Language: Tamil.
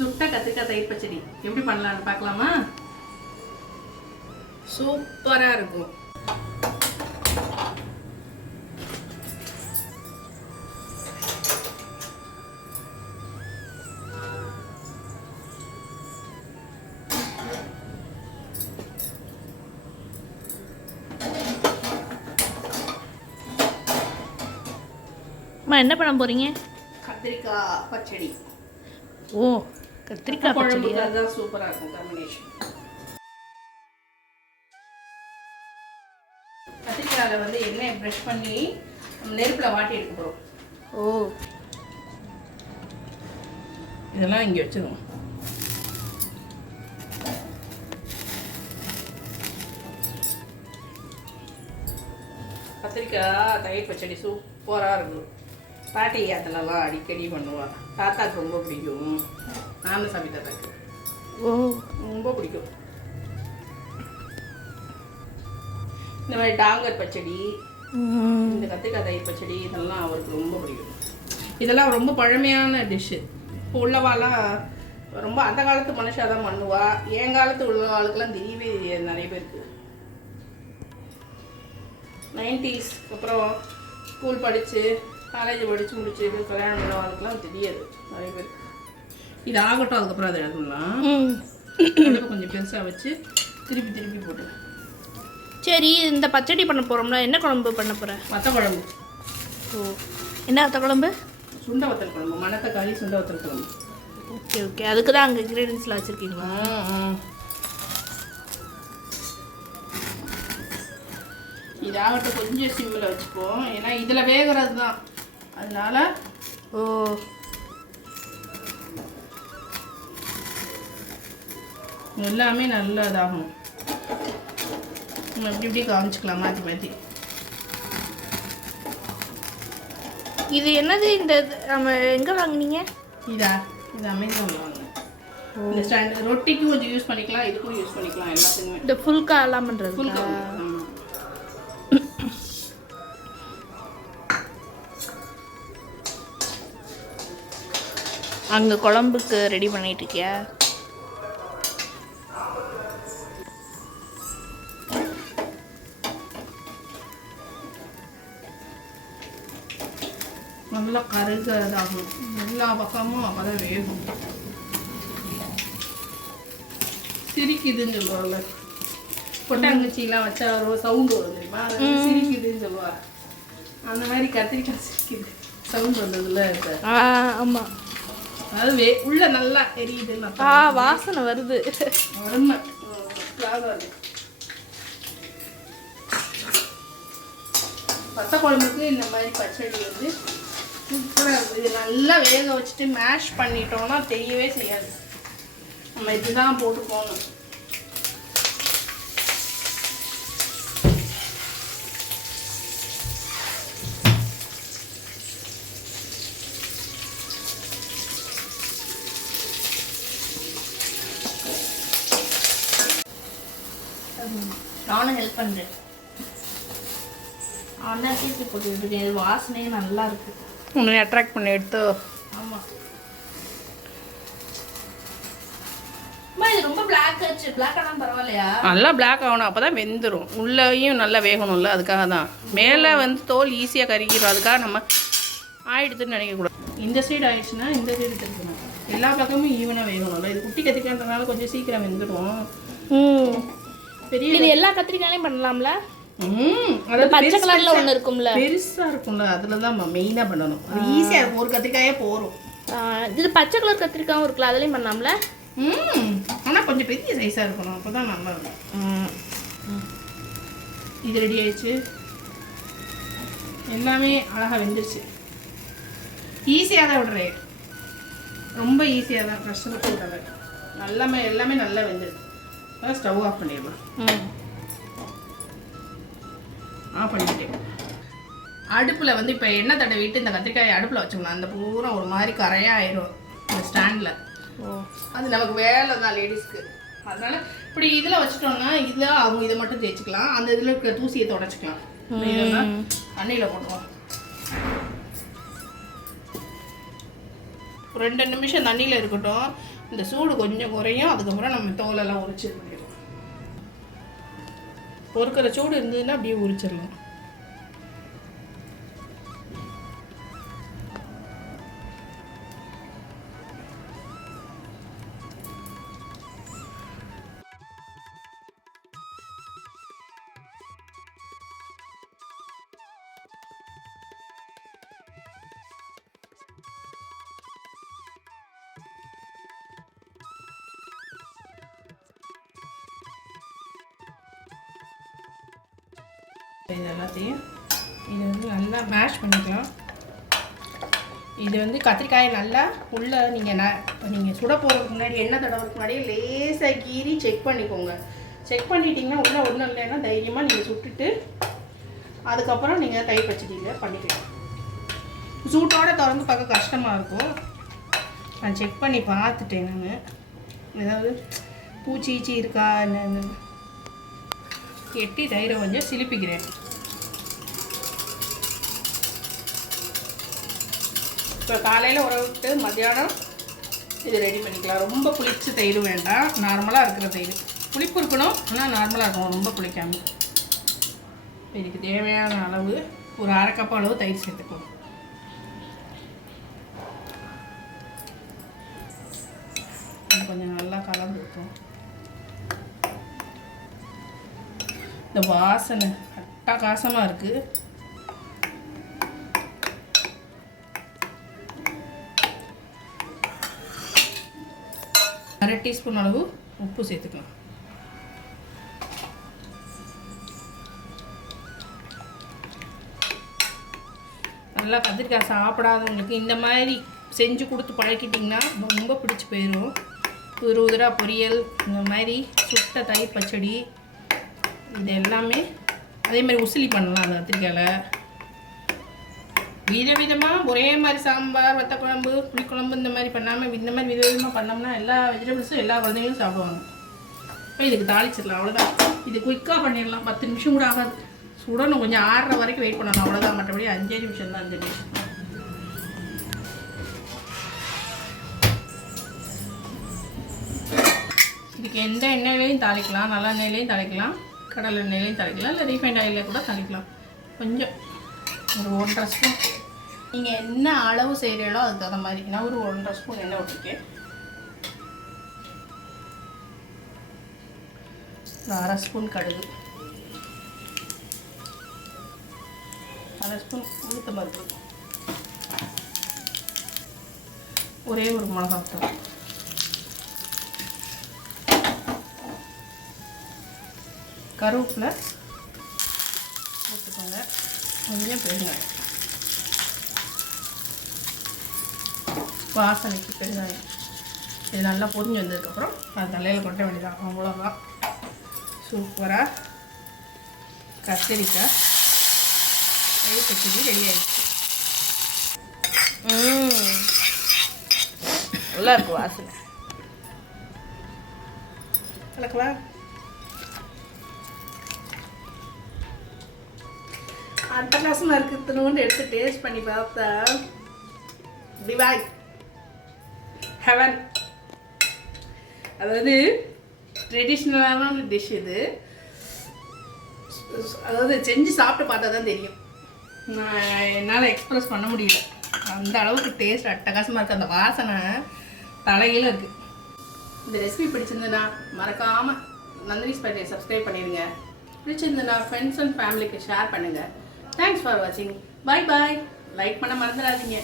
சுட்ட கத்திரிக்காய் தயிர் பச்சடி. எப்படி பண்ணலாம்னு பார்க்கலாமா? சூப்பராக இருக்கும். அம்மா என்ன பண்ண போறீங்க? கத்திரிக்காய் பச்சடி. ஓ கத்திரிக்காய் பச்சடியா சூப்பராக இருக்கும் காம்பினேஷன் கத்திரிக்காயில் வந்து எண்ணெயை ப்ரஷ் பண்ணி நெருப்பில் வாட்டி எடுக்க போகிறோம் ஓ. இதெல்லாம் இங்கே வச்சிருவோம். கத்திரிக்காய் தயிர் பச்சடி சூப்பராக இருக்கும். பாட்டி அதிலலாம் அடிக்கடி பண்ணுவாள் தாத்தாக்கு ரொம்ப பிடிக்கும். நானும் சபி தாத்தாக்கு ஓ. ரொம்ப பிடிக்கும். இந்த மாதிரி டாங்கர் பச்சடி. இந்த கத்திரிக்காய் தயிர் பச்சடி இதெல்லாம் அவருக்கு ரொம்ப பிடிக்கும். இதெல்லாம் ரொம்ப பழமையான டிஷ்ஷு இப்போ உள்ளவாலாம் ரொம்ப அந்த காலத்து மனுஷா தான் பண்ணுவா. என் காலத்து உள்ளவாளுக்கெல்லாம் தெரியவே நிறைய பேருக்கு. நைன்டிஸ் அப்புறம் ஸ்கூல் படித்து காலேஜ் படித்து முடிச்சு கல்யாணம் பண்ணவாளுக்கெல்லாம் தெரியாது நிறைய பேருக்கு. இது ஆகட்டும் அதுக்கப்புறம் அதை எழுதலாம். ம். அடுப்பு கொஞ்சம் பெருசாக வச்சு திருப்பி திருப்பி போட்டு. சரி இந்த பச்சடி பண்ண போறோம்ல என்ன குழம்பு பண்ண போற? வத்த குழம்பு ஓ என்ன அத்த குழம்பு சுண்ட வத்தல் குழம்பு மணத்தக்காளி சுண்ட வத்தல் குழம்பு ஓகே ஓகே. அதுக்கு தான் அங்கே இன்க்ரீடியன்ஸ்லாம் வச்சுருக்கீங்களா? இதாகட்டும் கொஞ்சம் சிம்மில் வச்சுப்போம் ஏன்னா இதில் வேகிறது தான் அதனால ஓ. எல்லாமே நல்ல இதாகணும் நம்ம எப்படி இப்படி காமிச்சிக்கலாம் மாற்றி மாற்றி இது என்னது இந்த நம்ம எங்கே வாங்குனீங்க? இதா இது அமேசானில் வாங்க இந்த ஸ்டாண்ட் ரொட்டிக்கும் கொஞ்சம் யூஸ் பண்ணிக்கலாம் இதுக்கும் யூஸ் பண்ணிக்கலாம் எல்லாத்துக்குமே. இந்த ஃபுல்கா எல்லாம் பண்ணுறது ஃபுல் ஆமாம் அங்கே குழம்புக்கு ரெடி பண்ணிட்டு இருக்கியா? நல்லா கருகிறதாகும் எல்லா பக்கமும் அப்போ தான் வேகும் சிரிக்குதுன்னு சொல்லுவாங்கல்ல கொட்டாங்குச்சிலாம் வச்சா ஒரு சவுண்டு வரும் தெரியுமா சிரிக்குதுன்னு சொல்லுவா அந்த மாதிரி கத்திரிக்காய் சிரிக்குது சவுண்ட் வந்ததுல இப்ப. ஆ ஆமாம் அது வே உள்ள நல்லா எரியுதுன்னு ஆ. வாசனை வருது இருக்கு பத்த குழம்புக்கு இந்த மாதிரி பச்சடி வந்து சூப்பராக இருக்குது இது நல்லா வேக வச்சுட்டு மேஷ் பண்ணிட்டோம்னா தெரியவே செய்யாது. நம்ம இதுதான் போட்டு போகணும். நானும் ஹெல்ப் பண்ணுறேன் நான் தான் கீழ்த்தி போட்டுக்கிட்டு இருக்கேன் இது வாசனையே நல்லா இருக்குது உன்னை அட்ராக்ட் பண்ணி எடுத்து. ஆமாம் நல்லா பிளாக் ஆகணும். அப்போ தான் வெந்துடும் உள்ளேயும் நல்லா வேகணும்ல அதுக்காக தான் மேலே வந்து தோல் ஈஸியாக கருகிடும் அதுக்காக நம்ம ஆயிடுதுன்னு நினைக்கக்கூடாது. இந்த சைடு ஆயிடுச்சுன்னா இந்த சைடு திருப்பணும் எல்லா பக்கமும் ஈவனாக வேகணும்ல. இது குட்டி கத்திரிக்காய்ன்றதுனால கொஞ்சம் சீக்கிரம் வெந்துடும் ம். பெரிய இது எல்லா கத்திரிக்காயும் பண்ணலாம்ல? பச்சை கலர்ல ஒன்று இருக்கும்ல. பெருசா இருக்கும்ல. அதில் தான் மெயினாக பண்ணணும். அது ஈஸியாக இருக்கும். ஒரு கத்திரிக்காயே போகும் ஆ, இது பச்சை கலர் கத்திரிக்காயும் இருக்குல்ல அதுலேயும் பண்ணலாம்ல? ம் ஆனால் கொஞ்சம் பெரிய சைஸாக இருக்கணும். அப்போ தான் நல்லா இருக்கும். இது ரெடி ஆயிடுச்சு. எல்லாமே அழகாக வெந்துருச்சு. ஈஸியாக தான் விடுறேன். ரொம்ப ஈஸியாக தான். கஷ்டப்பட்டு விடலை எல்லாமே எல்லாமே நல்லா வெந்துருக்கு ஸ்டவ் ஆஃப் பண்ணிடலாம். ம். ஆஃப் பண்ணிட்டேன். அடுப்பில் வந்து இப்போ எண்ணெய் தடவிட்டு இந்த கத்திரிக்காயை அடுப்பில் வச்சோம்னா அந்த பூரா ஒரு மாதிரி கரையாக ஆயிரும் இந்த ஸ்டாண்டில். ஓ. அது நமக்கு வேலை தான் லேடிஸ்க்கு அதனால இப்படி இதில் வச்சுட்டோம்னா இதில் அவங்க இதை மட்டும் தேய்ச்சிக்கலாம். அந்த இதில் இருக்கிற தூசியை தொடச்சிக்கலாம். தண்ணியில் போட்டுருவோம். ரெண்டு நிமிஷம் தண்ணியில் இருக்கட்டும். இந்த சூடு கொஞ்சம் குறையும். அதுக்கப்புறம் நம்ம தோலெல்லாம் உரிச்சு இது பண்ணிடலாம் பொறுக்கிற சூடு இருந்ததுன்னா அப்படியே உரிச்சிடலாம். இது எல்லாத்தையும் இது வந்து நல்லா மேஷ் பண்ணிக்கலாம். இது வந்து கத்திரிக்காயை நல்லா உள்ளே நீங்கள் ந நீங்கள் சுட போகிறதுக்கு முன்னாடி எண்ணெய் தடவுறதுக்கு முன்னாடியே லேசாக கீறி செக் பண்ணிக்கோங்க. செக் பண்ணிட்டீங்கன்னா உள்ளே ஒன்றும் இல்லைன்னா தைரியமாக நீங்கள் சுட்டுட்டு அதுக்கப்புறம் நீங்கள் தை பச்சடியில் பண்ணிக்கலாம். சூட்டோட திறந்து பார்க்க கஷ்டமாக இருக்கும். நான் செக் பண்ணி பார்த்துட்டேன் நான். ஏதாவது பூச்சி ஈச்சி இருக்கா என்ன எட்டி தயிரை கொஞ்சம் சிலிப்பிக்கிறேன். இப்போ காலையில் உற விட்டு மத்தியானம் இது ரெடி பண்ணிக்கலாம். ரொம்ப புளிச்சு தயிர் வேண்டாம். நார்மலாக இருக்கிற தயிர். புளிப்பு இருக்கணும். ஆனால் நார்மலாக இருக்கணும். ரொம்ப புளிக்காமல் இப்போ இதுக்கு தேவையான அளவு ஒரு அரை கப் அளவு தயிர் சேர்த்துக்கணும். கொஞ்சம் நல்லா கலந்து இருக்கும். இந்த வாசனை அட்டகாசமாக இருக்குது அரை டீஸ்பூன் அளவு உப்பு சேர்த்துக்கலாம். நல்லா கத்திரிக்காய் சாப்பிடாதவங்களுக்கு இந்த மாதிரி செஞ்சு கொடுத்து பழக்கிட்டிங்கன்னா ரொம்ப பிடிச்சி போயிடும் உதிர உதிரா பொரியல் இந்த மாதிரி சுட்ட தயிர் பச்சடி இது எல்லாமே அதே மாதிரி உசிலி பண்ணலாம் அந்த கத்திரிக்காயில். விதவிதமாக ஒரே மாதிரி சாம்பார் வத்த குழம்பு புளிக்குழம்பு இந்த மாதிரி பண்ணாமல் இந்த மாதிரி விதவிதமாக பண்ணோம்னா எல்லா வெஜிடபிள்ஸும் எல்லா குழந்தைங்களும் சாப்பிடுவாங்க. இப்போ இதுக்கு தாளிச்சிடலாம் அவ்வளோதான் இது குயிக்காக பண்ணிடலாம். பத்து நிமிஷம் கூட ஆகாது. சுடணும். கொஞ்சம் ஆறுற வரைக்கும் வெயிட் பண்ணணும். அவ்வளோதான் மற்றபடி அஞ்சே நிமிஷம் தான் அஞ்சு நிமிஷம். இதுக்கு எந்த எண்ணெயிலையும் தாளிக்கலாம். நல்ல எண்ணெயிலையும் தாளிக்கலாம். கடலை எண்ணெயிலையும் தாளிக்கலாம். இல்லை ரீஃபைண்ட் ஆயிலே கூட தாளிக்கலாம். கொஞ்சம். ஒரு ஒன்றரை ஸ்பூன். நீங்கள் என்ன அளவு செய்கிறீங்களோ அதுக்கு தகுந்த மாதிரி. நான் ஒரு ஒன்றரை ஸ்பூன் எண்ணெய் விட்டுருக்கேன் அரை ஸ்பூன் கடுகு. அரை ஸ்பூன் உளுத்த பருப்பு. ஒரே ஒரு மிளகாத்தூள் கருவேப்பில் போட்டுக்கோங்க கொஞ்சம் பெருங்காயம். வாசனைக்கு பெருங்காயம் இது நல்லா பொரிஞ்சு வந்ததுக்கப்புறம் அது தலையில் கொட்ட வேண்டியதான் அவ்வளோதான் சூப்பராக கத்திரிக்காய். பச்சடி ரெடி ஆயிடுச்சு. நல்லா இருக்கு வாசனை. கலக்கவா? அட்டகாசமாக இருக்குதுன்னு எடுத்து டேஸ்ட் பண்ணி பார்த்தா. டிவாய் ஹெவன் அதாவது ட்ரெடிஷ்னலான டிஷ் இது. அதாவது செஞ்சு சாப்பிட்டு பார்த்தா தான் தெரியும். நான் என்னால் எக்ஸ்ப்ரெஸ் பண்ண முடியல. அந்த அளவுக்கு டேஸ்ட் அட்டகாசமாக இருக்குது அந்த வாசனை தலையில் இருக்குது இந்த ரெசிபி பிடிச்சிருந்ததுன்னா மறக்காமல் நந்தினி ஸ்பைட்டை சப்ஸ்கிரைப் பண்ணிடுங்க. பிடிச்சிருந்ததுன்னா ஃப்ரெண்ட்ஸ் அண்ட் ஃபேமிலிக்கு ஷேர் பண்ணுங்கள் தேங்க்ஸ் ஃபார் வாட்சிங் பாய் பாய் லைக் பண்ண மறந்துடாதீங்க.